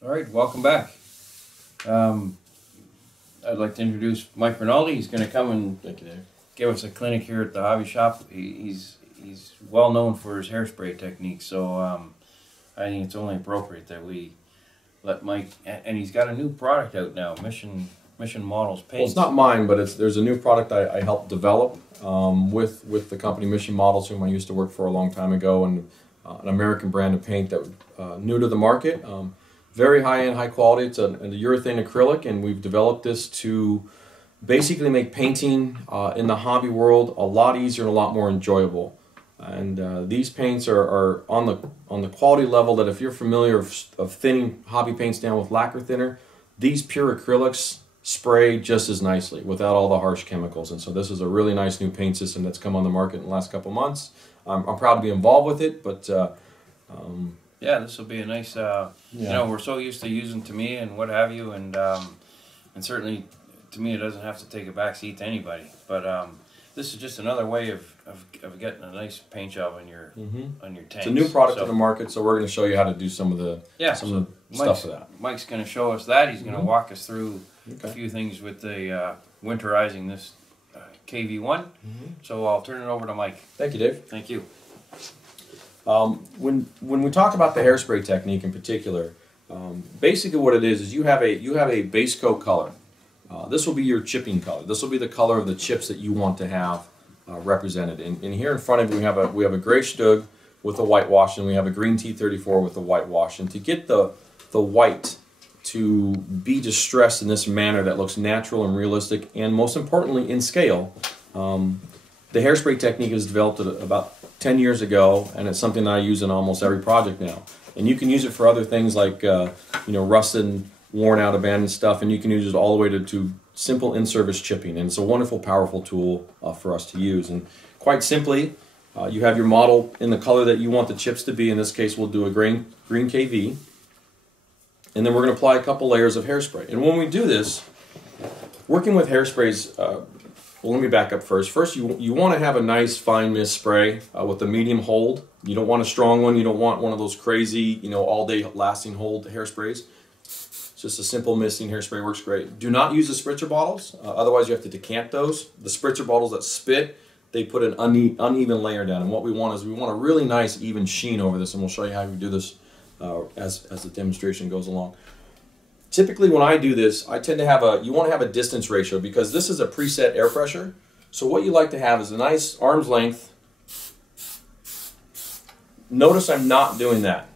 All right, welcome back. I'd like to introduce Mike Rinaldi. He's going to come and give us a clinic here at the hobby shop. He's well known for his hairspray technique, so I think it's only appropriate that we let Mike. And he's got a new product out now, Mission Models Paint. Well, it's not mine, but there's a new product I helped develop with the company Mission Models, whom I used to work for a long time ago, and an American brand of paint that was new to the market. Very high-end, high quality. It's a urethane acrylic, and we've developed this to basically make painting in the hobby world a lot easier and a lot more enjoyable. And these paints are on the quality level that if you're familiar of thinning hobby paints down with lacquer thinner, these pure acrylics spray just as nicely without all the harsh chemicals. And so this is a really nice new paint system that's come on the market in the last couple months. I'm proud to be involved with it, but yeah, this will be a nice, you know, we're so used to using Tamiya and what have you, and certainly Tamiya doesn't have to take a back seat to anybody, but this is just another way of getting a nice paint job on your tanks. It's a new product to the market, so we're going to show you how to do some of the stuff for that. Mike's going to show us that. He's going to walk us through a few things with the winterizing this KV1. So I'll turn it over to Mike. Thank you, Dave. Thank you. When we talk about the hairspray technique in particular, basically what it is you have a base coat color. This will be your chipping color. This will be the color of the chips that you want to have represented. And here in front of you we have a gray Stug with a whitewash, and we have a green T34 with a whitewash. And to get the white to be distressed in this manner that looks natural and realistic, and most importantly in scale, the hairspray technique is developed about 10 years ago, and it's something I use in almost every project now. And you can use it for other things like you know, rusted, worn out, abandoned stuff, and you can use it all the way to simple in-service chipping. And it's a wonderful, powerful tool for us to use. And quite simply, you have your model in the color that you want the chips to be. In this case, we'll do a green KV. And then we're going to apply a couple layers of hairspray. And when we do this, working with hairsprays, well, let me back up first. First, you want to have a nice fine mist spray with a medium hold. You don't want a strong one. You don't want one of those crazy, you know, all-day lasting hold hairsprays. Just a simple misting hairspray works great. Do not use the spritzer bottles. Otherwise, you have to decant those. The spritzer bottles that spit, they put an uneven layer down. And what we want is we want a really nice, even sheen over this. And we'll show you how we do this as the demonstration goes along. Typically when I do this, I tend to you want to have a distance ratio because this is a preset air pressure. So what you like to have is a nice arm's length. Notice I'm not doing that.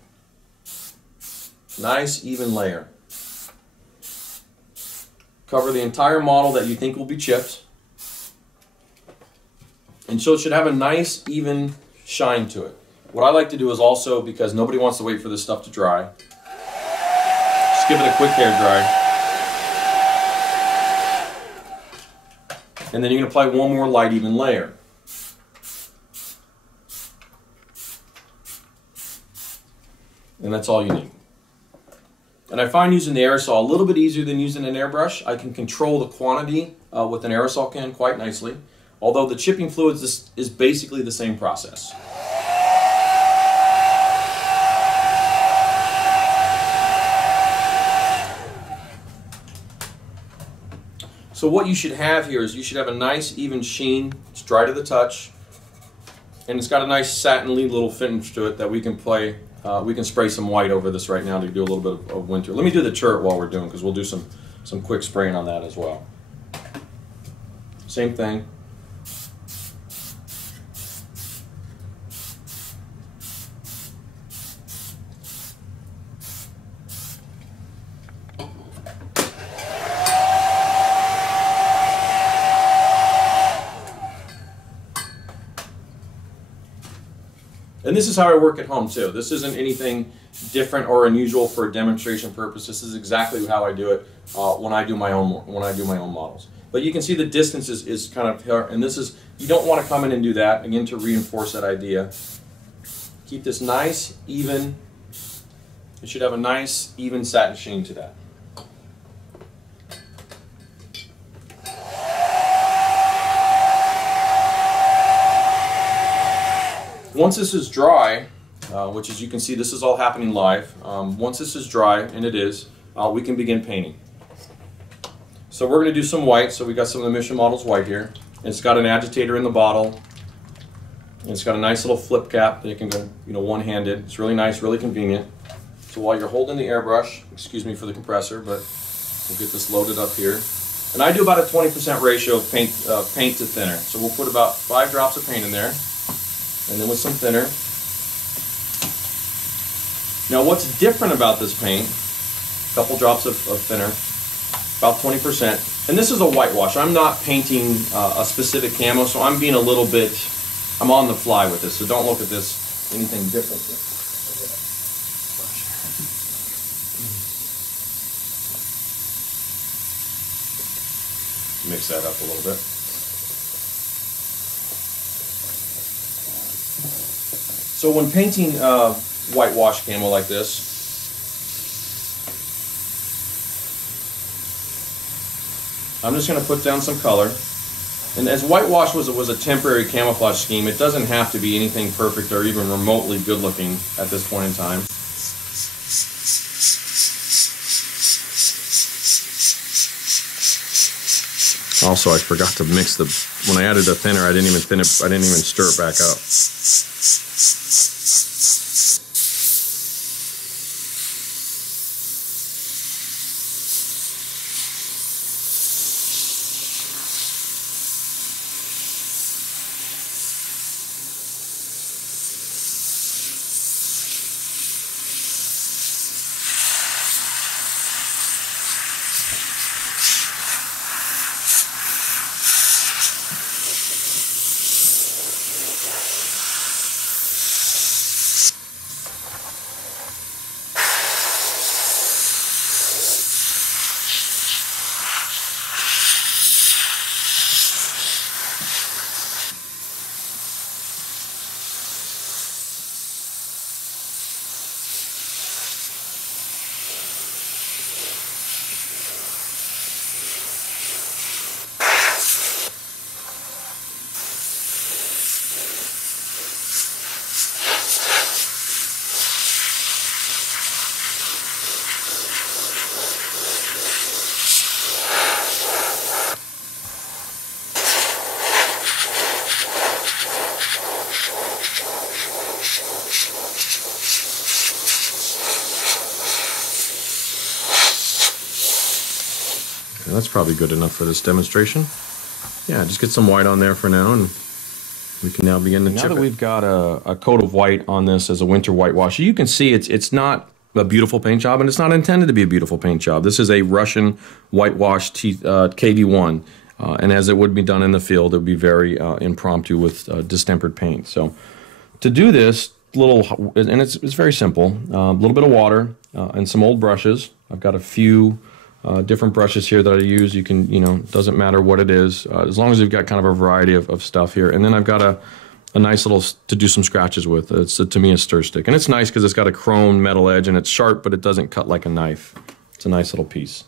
Nice even layer. Cover the entire model that you think will be chipped. And so it should have a nice even shine to it. What I like to do is also, because nobody wants to wait for this stuff to dry, just give it a quick hair dry. And then you're going to apply one more light even layer. And that's all you need. And I find using the aerosol a little bit easier than using an airbrush. I can control the quantity with an aerosol can quite nicely. Although the chipping fluids is basically the same process. So what you should have here is you should have a nice even sheen. It's dry to the touch. And it's got a nice satin-y little finish to it that we can play. We can spray some white over this right now to do a little bit of winter. Let me do the turret while we're doing, because we'll do some quick spraying on that as well. Same thing. And this is how I work at home too. This isn't anything different or unusual for a demonstration purpose. This is exactly how I do it when I do my own models. But you can see the distance is kind of, and this is, you don't want to come in and do that, again, to reinforce that idea. Keep this nice, even, it should have a nice, even satin sheen to that. Once this is dry, which as you can see, this is all happening live. Once this is dry, and it is, we can begin painting. So we're going to do some white. So we got some of the Mission Models white here. And it's got an agitator in the bottle. And it's got a nice little flip cap that you can go, one-handed. It's really nice, really convenient. So while you're holding the airbrush, excuse me for the compressor, but we'll get this loaded up here. And I do about a 20% ratio of paint to thinner. So we'll put about 5 drops of paint in there, and then with some thinner. Now what's different about this paint, a couple drops of thinner, about 20%. And this is a whitewash. I'm not painting a specific camo, so I'm being a little bit, I'm on the fly with this, so don't look at this anything different. Mix that up a little bit. So when painting whitewash camo like this, I'm just going to put down some color. And as whitewash was a temporary camouflage scheme, it doesn't have to be anything perfect or even remotely good looking at this point in time. Also, I forgot to mix when I added the thinner, I didn't even stir it back up. That's probably good enough for this demonstration. Yeah, just get some white on there for now, and we can now begin to chip it. Now that we've got a coat of white on this as a winter whitewash, you can see it's not a beautiful paint job, and it's not intended to be a beautiful paint job. This is a Russian whitewash KV1, and as it would be done in the field, it would be very impromptu with distempered paint. So to do this, and it's very simple, a little bit of water and some old brushes. I've got a few different brushes here that I use. You can, doesn't matter what it is, as long as you've got kind of a variety of stuff here. And then I've got a nice little, to do some scratches with. It's to me a stir stick. And it's nice because it's got a chrome metal edge and it's sharp, but it doesn't cut like a knife. It's a nice little piece.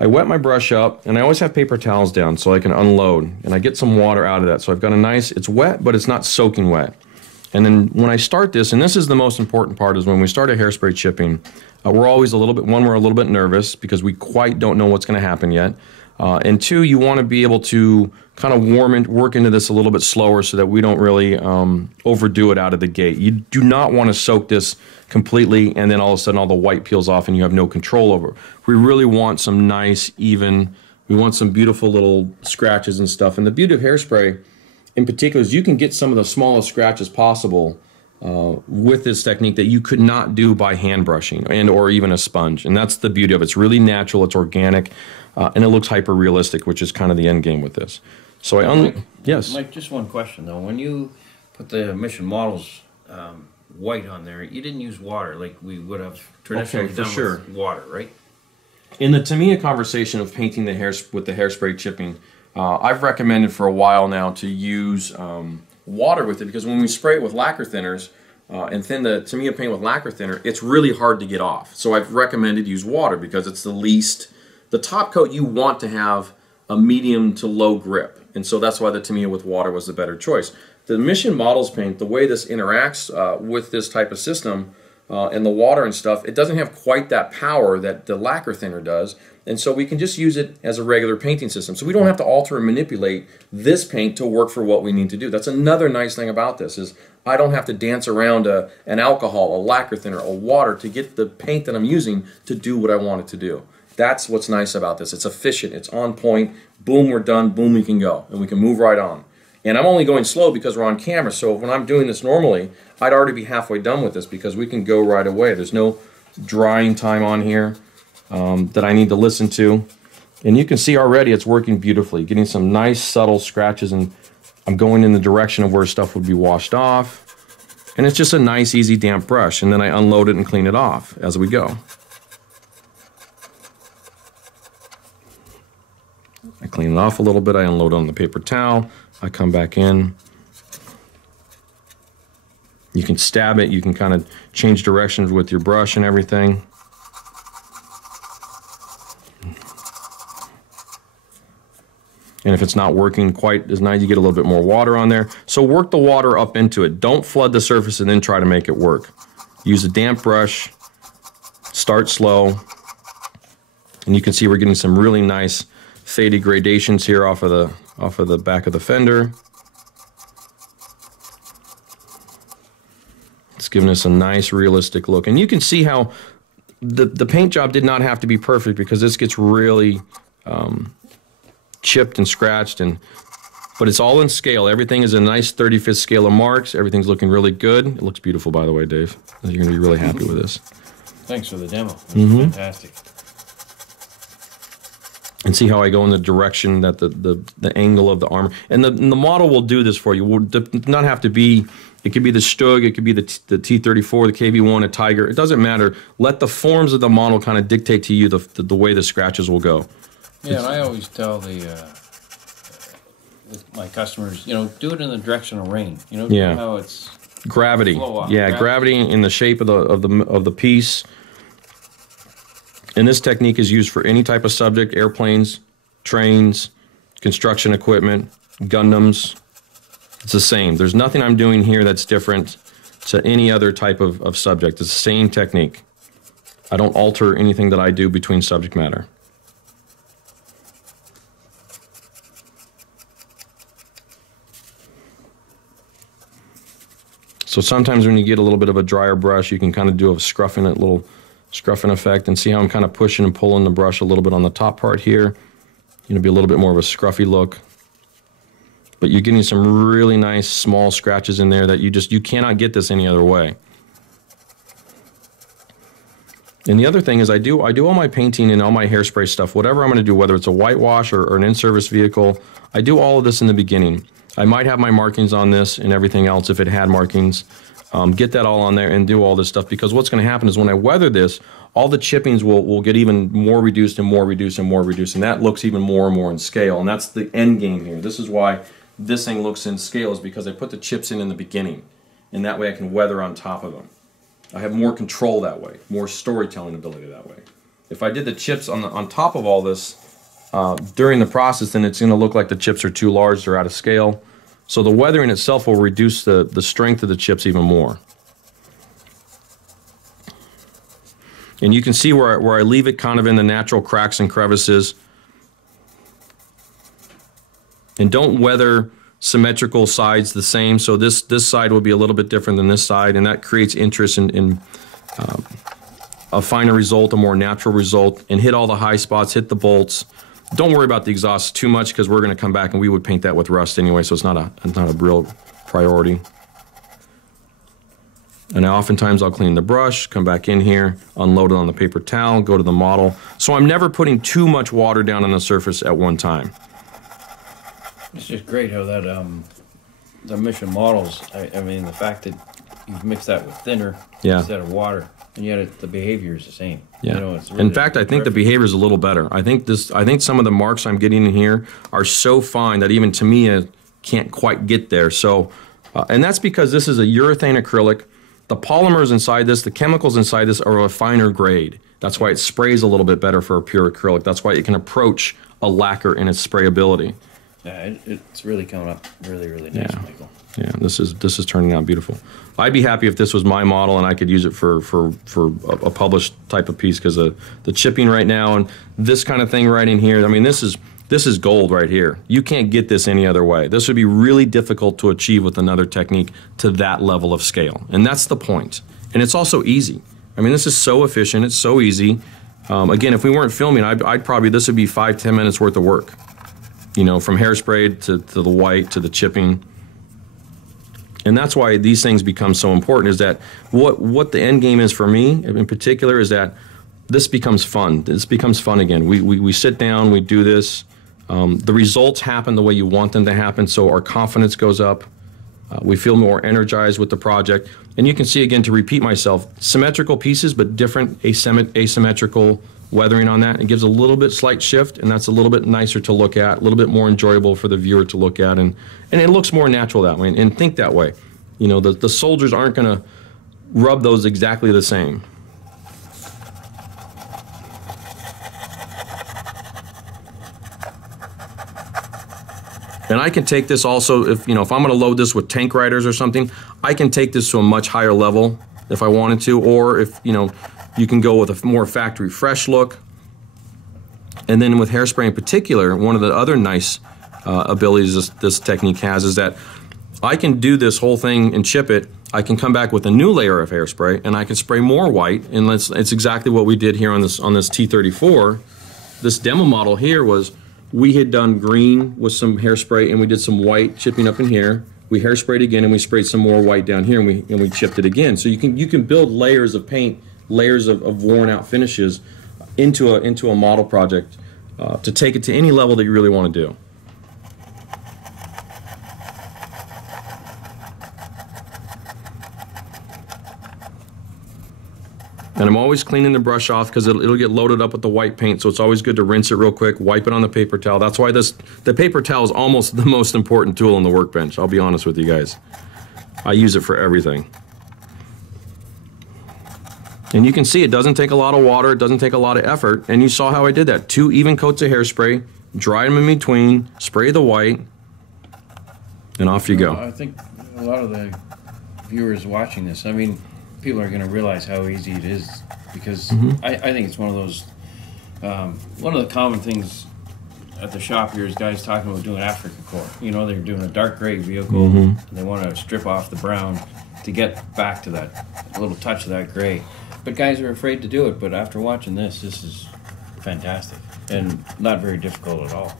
I wet my brush up, and I always have paper towels down so I can unload. And I get some water out of that. So I've got a nice, it's wet, but it's not soaking wet. And then when I start this, and this is the most important part, is when we start a hairspray chipping, we're always a little bit nervous because we quite don't know what's going to happen yet. And two, you want to be able to kind of work into this a little bit slower so that we don't really overdo it out of the gate. You do not want to soak this completely and then all of a sudden all the white peels off and you have no control over it. We really want some nice, even, we want some beautiful little scratches and stuff. And the beauty of hairspray in particular is you can get some of the smallest scratches possible with this technique that you could not do by hand brushing or even a sponge. And that's the beauty of it. It's really natural, it's organic, and it looks hyper realistic, which is kind of the end game with this. So yes. Mike, just one question though. When you put the Mission Models white on there, you didn't use water like we would have traditionally done with water, right? In the Tamiya conversation of painting the hair with the hairspray chipping, I've recommended for a while now to use water with it, because when we spray it with lacquer thinners and thin the Tamiya paint with lacquer thinner, it's really hard to get off. So I've recommended use water because it's the top coat you want to have a medium to low grip, and so that's why the Tamiya with water was the better choice. the Mission Models paint, the way this interacts with this type of system and the water and stuff, it doesn't have quite that power that the lacquer thinner does. And so we can just use it as a regular painting system. So we don't have to alter and manipulate this paint to work for what we need to do. That's another nice thing about this, is I don't have to dance around an alcohol, a lacquer thinner, a water to get the paint that I'm using to do what I want it to do. That's what's nice about this. It's efficient, it's on point, boom, we're done, boom, we can go, and we can move right on. And I'm only going slow because we're on camera, so when I'm doing this normally, I'd already be halfway done with this because we can go right away. There's no drying time on here that I need to listen to. And you can see already it's working beautifully, getting some nice subtle scratches, and I'm going in the direction of where stuff would be washed off. And it's just a nice, easy, damp brush, and then I unload it and clean it off as we go. I clean it off a little bit, I unload it on the paper towel, I come back in. You can stab it, you can kind of change directions with your brush and everything. And if it's not working quite as nice, you get a little bit more water on there. So work the water up into it. Don't flood the surface and then try to make it work. Use a damp brush, start slow, and you can see we're getting some really nice faded gradations here off of the back of the fender. It's giving us a nice realistic look. And you can see how the paint job did not have to be perfect, because this gets really chipped and scratched, but it's all in scale. Everything is a nice 35th scale of marks. Everything's looking really good. It looks beautiful, by the way, Dave. You're going to be really happy with this. Thanks for the demo. It was fantastic. And see how I go in the direction that the angle of the armor. And the model will do this for you. Will not have to be, it could be the Stug, it could be the T34, the KV1, a Tiger. It doesn't matter. Let the forms of the model kind of dictate to you the way the scratches will go. Yeah, and I always tell with my customers, do it in the direction of rain. Yeah. How it's gravity. Yeah, gravity in the shape of the piece. And this technique is used for any type of subject: airplanes, trains, construction equipment, Gundams. It's the same. There's nothing I'm doing here that's different to any other type of subject. It's the same technique. I don't alter anything that I do between subject matter. So sometimes when you get a little bit of a drier brush, you can kind of do a scruffing effect, and see how I'm kind of pushing and pulling the brush a little bit on the top part here. Be a little bit more of a scruffy look. But you're getting some really nice small scratches in there that you cannot get this any other way. And the other thing is I do all my painting and all my hairspray stuff, whatever I'm going to do, whether it's a whitewash or an in-service vehicle, I do all of this in the beginning. I might have my markings on this and everything else if it had markings. Get that all on there and do all this stuff, because what's going to happen is when I weather this, all the chippings will get even more reduced and more reduced and more reduced, and that looks even more and more in scale, and that's the end game here. This is why this thing looks in scale, is because I put the chips in the beginning, and that way I can weather on top of them. I have more control that way, more storytelling ability that way. If I did the chips on top of all this during the process, then it's going to look like the chips are too large, they're out of scale. So the weathering itself will reduce the strength of the chips even more. And you can see where I leave it kind of in the natural cracks and crevices. And don't weather symmetrical sides the same. So this side will be a little bit different than this side, and that creates interest in a finer result, a more natural result. And hit all the high spots, hit the bolts. Don't worry about the exhaust too much, because we're going to come back and we would paint that with rust anyway, so it's not a real priority. And oftentimes I'll clean the brush, come back in here, unload it on the paper towel, go to the model. So I'm never putting too much water down on the surface at one time. It's just great how that the Mission Models, I mean, the fact that you've mixed that with thinner instead of water, and yet the behavior is the same. Yeah. It's really, in fact, I think the behavior is a little better. I think some of the marks I'm getting in here are so fine that even to me it can't quite get there. So, and that's because this is a urethane acrylic. The polymers inside this, the chemicals inside this, are a finer grade. That's why it sprays a little bit better for a pure acrylic. That's why it can approach a lacquer in its sprayability. Yeah, it's really coming up really, really nice, Yeah. Michael. Yeah, this is turning out beautiful. I'd be happy if this was my model and I could use it for a published type of piece, because the chipping right now and this kind of thing right in here, I mean, this is gold right here. You can't get this any other way. This would be really difficult to achieve with another technique to that level of scale, and that's the point. And it's also easy. I mean, this is so efficient. It's so easy. Again, if we weren't filming, I'd probably, this would be 5-10 minutes worth of work. You know, from hairspray to the white to the chipping. And that's why these things become so important, is that what the end game is for me in particular is that this becomes fun. This becomes fun again. We sit down, we do this. The results happen the way you want them to happen, so our confidence goes up. We feel more energized with the project. And you can see, again, to repeat myself, symmetrical pieces, but different asymmetrical weathering on that. It gives a little bit slight shift, and that's a little bit nicer to look at, a little bit more enjoyable for the viewer to look at, and it looks more natural that way, and think that way. You know, the soldiers aren't going to rub those exactly the same. And I can take this also, if I'm going to load this with tank riders or something, I can take this to a much higher level if I wanted to, or if, you can go with a more factory fresh look. And then with hairspray in particular, one of the other nice abilities this technique has is that I can do this whole thing and chip it. I can come back with a new layer of hairspray, and I can spray more white, and it's exactly what we did here on this T34. This demo model here was, we had done green with some hairspray, and we did some white chipping up in here. We hairsprayed again, and we sprayed some more white down here, and we chipped it again. So you can build layers of paint, layers of worn out finishes into a model project to take it to any level that you really want to do. And I'm always cleaning the brush off, because it'll get loaded up with the white paint, so it's always good to rinse it real quick, wipe it on the paper towel. That's why the paper towel is almost the most important tool on the workbench, I'll be honest with you guys. I use it for everything. And you can see it doesn't take a lot of water, it doesn't take a lot of effort, and you saw how I did that. 2 even coats of hairspray, dry them in between, spray the white, and off you go. I think a lot of the viewers watching this, I mean, people are going to realize how easy it is, because I think it's one of those, one of the common things at the shop here is guys talking about doing Africa core. They're doing a dark gray vehicle, and they want to strip off the brown to get back to that little touch of that gray. But guys are afraid to do it, but after watching this is fantastic and not very difficult at all.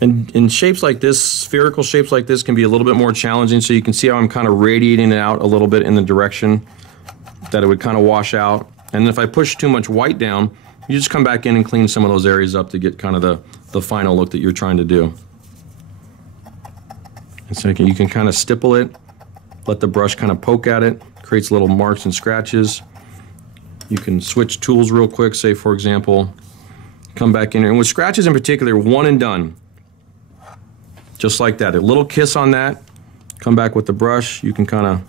And in shapes like this, spherical shapes like this can be a little bit more challenging, so you can see how I'm kind of radiating it out a little bit in the direction that it would kind of wash out. And if I push too much white down, you just come back in and clean some of those areas up to get kind of the final look that you're trying to do. And so you can kind of stipple it, let the brush kind of poke at it, creates little marks and scratches. You can switch tools real quick, say for example, come back in here. And with scratches in particular, one and done. Just like that, a little kiss on that, come back with the brush, you can kind of,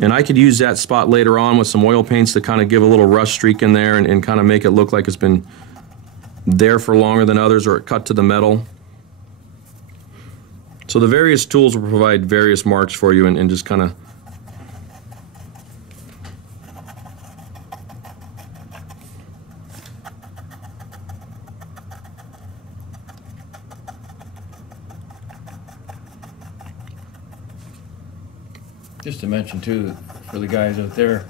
and I could use that spot later on with some oil paints to kind of give a little rust streak in there and kind of make it look like it's been there for longer than others, or it cut to the metal. So the various tools will provide various marks for you, and just kind of Just to mention too, for the guys out there,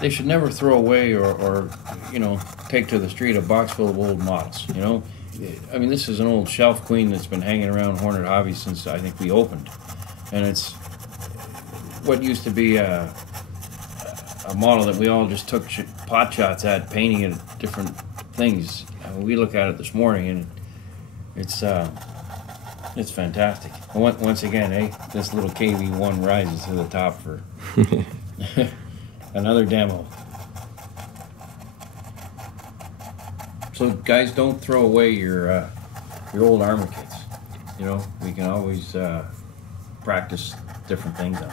they should never throw away or take to the street a box full of old models. I mean, this is an old shelf queen that's been hanging around Hornet Hobbies since I think we opened, and it's what used to be a model that we all just took pot shots at, painting it different things. We look at it this morning, and it's fantastic. And once again, this little KV1 rises to the top for another demo. So guys, don't throw away your old armor kits. We can always practice different things on.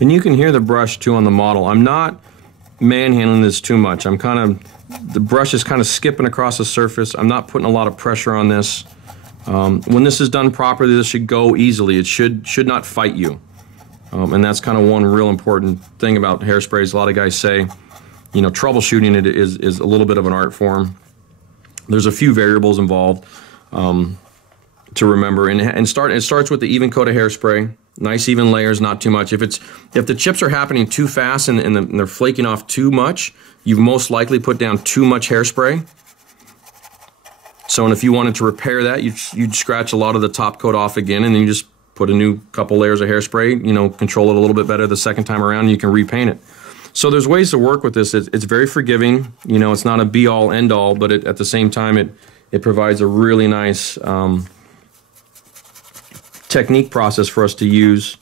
And you can hear the brush too on the model. I'm not manhandling this too much. I'm kind of, the brush is kind of skipping across the surface. I'm not putting a lot of pressure on this. When this is done properly, this should go easily. It should not fight you. And that's kind of one real important thing about hairsprays. A lot of guys say, you know, troubleshooting it is a little bit of an art form. There's a few variables involved to remember. And it starts with the even coat of hairspray. Nice even layers, not too much. If the chips are happening too fast and they're flaking off too much, you've most likely put down too much hairspray. So, and if you wanted to repair that, you'd scratch a lot of the top coat off again, and then you just put a new couple layers of hairspray, you know, control it a little bit better the second time around, and you can repaint it. So there's ways to work with this. It's very forgiving. You know, it's not a be-all, end-all, but at the same time, it provides a really nice technique process for us to use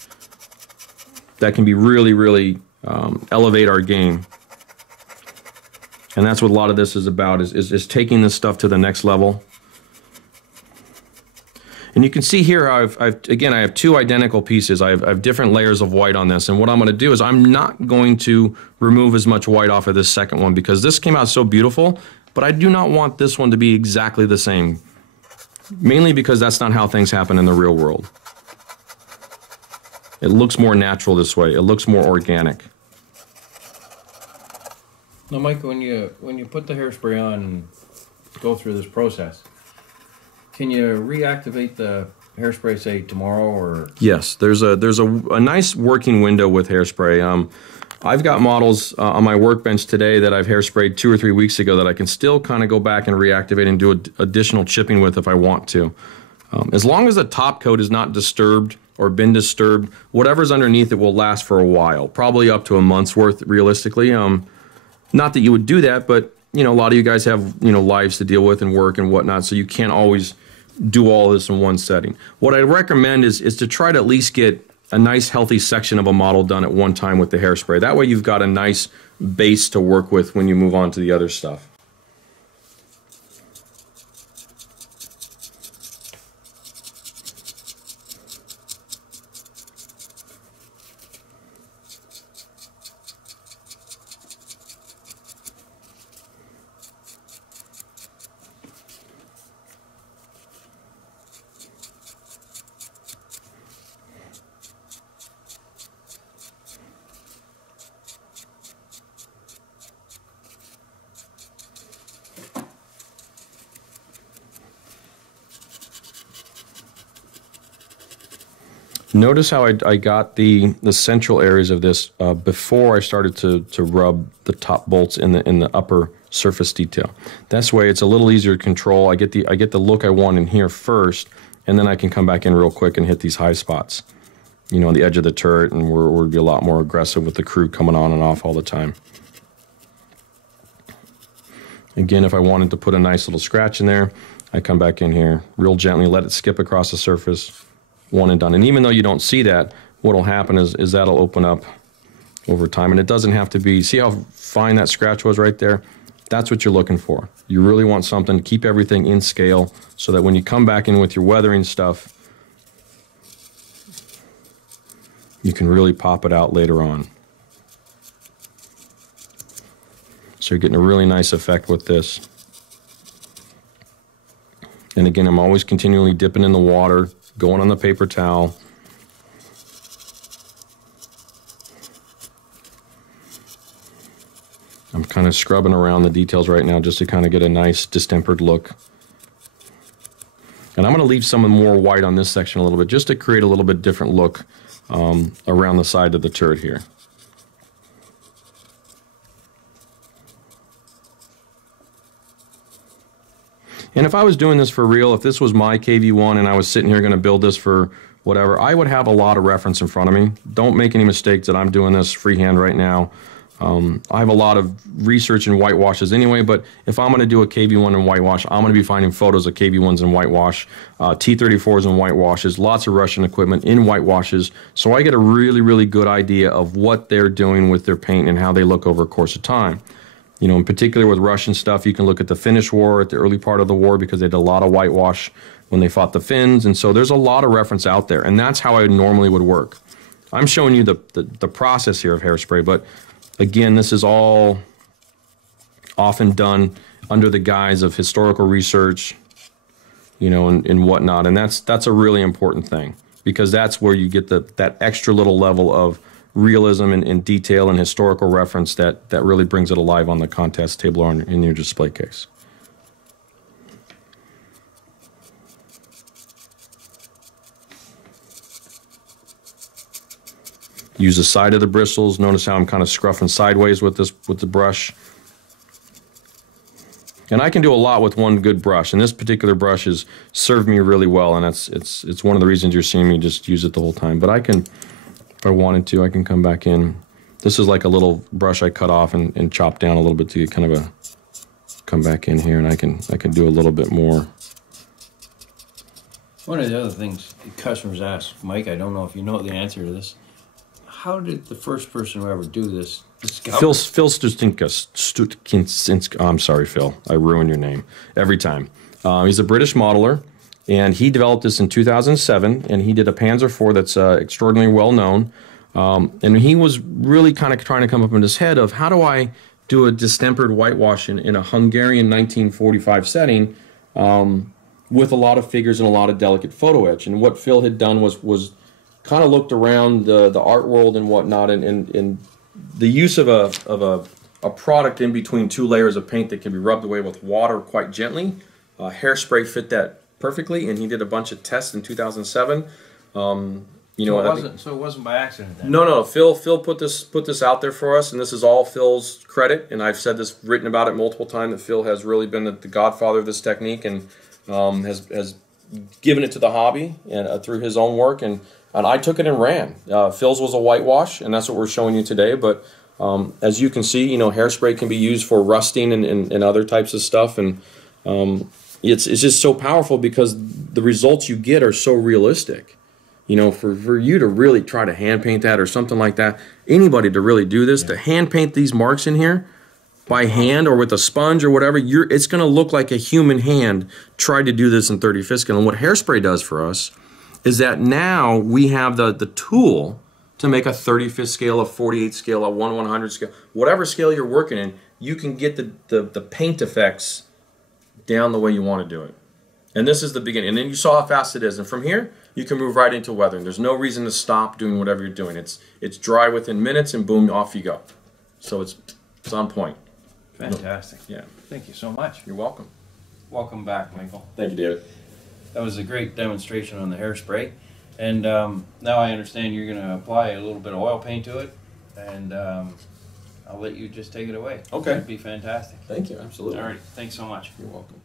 that can be really, really elevate our game. And that's what a lot of this is about, is taking this stuff to the next level. And you can see here how I have two identical pieces. I have different layers of white on this, and what I'm going to do is I'm not going to remove as much white off of this second one because this came out so beautiful, but I do not want this one to be exactly the same. Mainly because that's not how things happen in the real world. It looks more natural this way. It looks more organic. Now, Mike, when you put the hairspray on and go through this process, can you reactivate the hairspray, say, tomorrow or? Yes, there's a nice working window with hairspray. I've got models on my workbench today that I've hairsprayed 2 or 3 weeks ago that I can still kind of go back and reactivate and do additional chipping with if I want to. As long as the top coat is not disturbed or been disturbed, whatever's underneath it will last for a while, probably up to a month's worth realistically. Not that you would do that, but you know, a lot of you guys have, you know, lives to deal with and work and whatnot, so you can't always do all this in one setting. What I recommend is to try to at least get a nice healthy section of a model done at one time with the hairspray. That way you've got a nice base to work with when you move on to the other stuff. Notice how I got the central areas of this before I started to rub the top bolts in the upper surface detail. That's way it's a little easier to control. I get the look I want in here first, and then I can come back in real quick and hit these high spots, you know, on the edge of the turret, and we'll be a lot more aggressive with the crew coming on and off all the time. Again, if I wanted to put a nice little scratch in there, I come back in here real gently, let it skip across the surface. One and done. And even though you don't see that, what will happen is that'll open up over time. And it doesn't have to be, see how fine that scratch was right there? That's what you're looking for. You really want something to keep everything in scale so that when you come back in with your weathering stuff, you can really pop it out later on. So you're getting a really nice effect with this. And again, I'm always continually dipping in the water, going on the paper towel. I'm kind of scrubbing around the details right now just to kind of get a nice distempered look. And I'm going to leave some more white on this section a little bit just to create a little bit different look around the side of the turret here. And if I was doing this for real, if this was my KV1 and I was sitting here going to build this for whatever, I would have a lot of reference in front of me. Don't make any mistakes that I'm doing this freehand right now. I have a lot of research in whitewashes anyway, but if I'm going to do a KV1 in whitewash, I'm going to be finding photos of KV1s in whitewash, T34s in whitewashes, lots of Russian equipment in whitewashes, so I get a really, really good idea of what they're doing with their paint and how they look over a course of time. You know, in particular with Russian stuff, you can look at the Finnish War, at the early part of the war, because they did a lot of whitewash when they fought the Finns, and so there's a lot of reference out there, and that's how I normally would work. I'm showing you the process here of hairspray, but again, this is all often done under the guise of historical research, you know, and whatnot, and that's a really important thing, because that's where you get that extra little level of realism and detail and historical reference that really brings it alive on the contest table or in your display case. Use the side of the bristles. Notice how I'm kind of scruffing sideways with the brush. And I can do a lot with one good brush, and this particular brush has served me really well, and it's one of the reasons you're seeing me just use it the whole time. But I can, if I wanted to, I can come back in. This is like a little brush I cut off and chop down a little bit to get kind of come back in here, and I can do a little bit more. One of the other things customers ask, Mike, I don't know if you know the answer to this. How did the first person who ever do this discover? Phil Stutinka. I'm sorry, Phil. I ruin your name every time. He's a British modeler, and he developed this in 2007, and he did a Panzer IV that's extraordinarily well known. And he was really kind of trying to come up in his head of how do I do a distempered whitewash in a Hungarian 1945 setting with a lot of figures and a lot of delicate photo etch. And what Phil had done was kind of looked around the art world and whatnot, and the use of a product in between two layers of paint that can be rubbed away with water quite gently. Hairspray fit that perfectly, and he did a bunch of tests in 2007. You know, so it wasn't by accident then? No. Phil put this out there for us, and this is all Phil's credit. And I've said this, written about it multiple times, that Phil has really been the godfather of this technique, and has given it to the hobby and through his own work. And I took it and ran. Phil's was a whitewash, and that's what we're showing you today. But as you can see, you know, hairspray can be used for rusting and other types of stuff, and it's just so powerful because the results you get are so realistic. You know, for you to really try to hand paint that or something like that, anybody to really do this, to hand paint these marks in here by hand or with a sponge or whatever, it's going to look like a human hand tried to do this in 35th scale. And what hairspray does for us is that now we have the tool to make a 35th scale, a 48th scale, a 1/100 scale, whatever scale you're working in, you can get the paint effects down the way you want to do it. And this is the beginning. And then you saw how fast it is. And from here, you can move right into weathering. There's no reason to stop doing whatever you're doing. It's dry within minutes, and boom, off you go. So it's on point. Fantastic. Yeah. Thank you so much. You're welcome. Welcome back, Michael. Thank you, David. That was a great demonstration on the hairspray. And now I understand you're going to apply a little bit of oil paint to it, and I'll let you just take it away. Okay. That'd be fantastic. Thank you. Absolutely. All right. Thanks so much. You're welcome.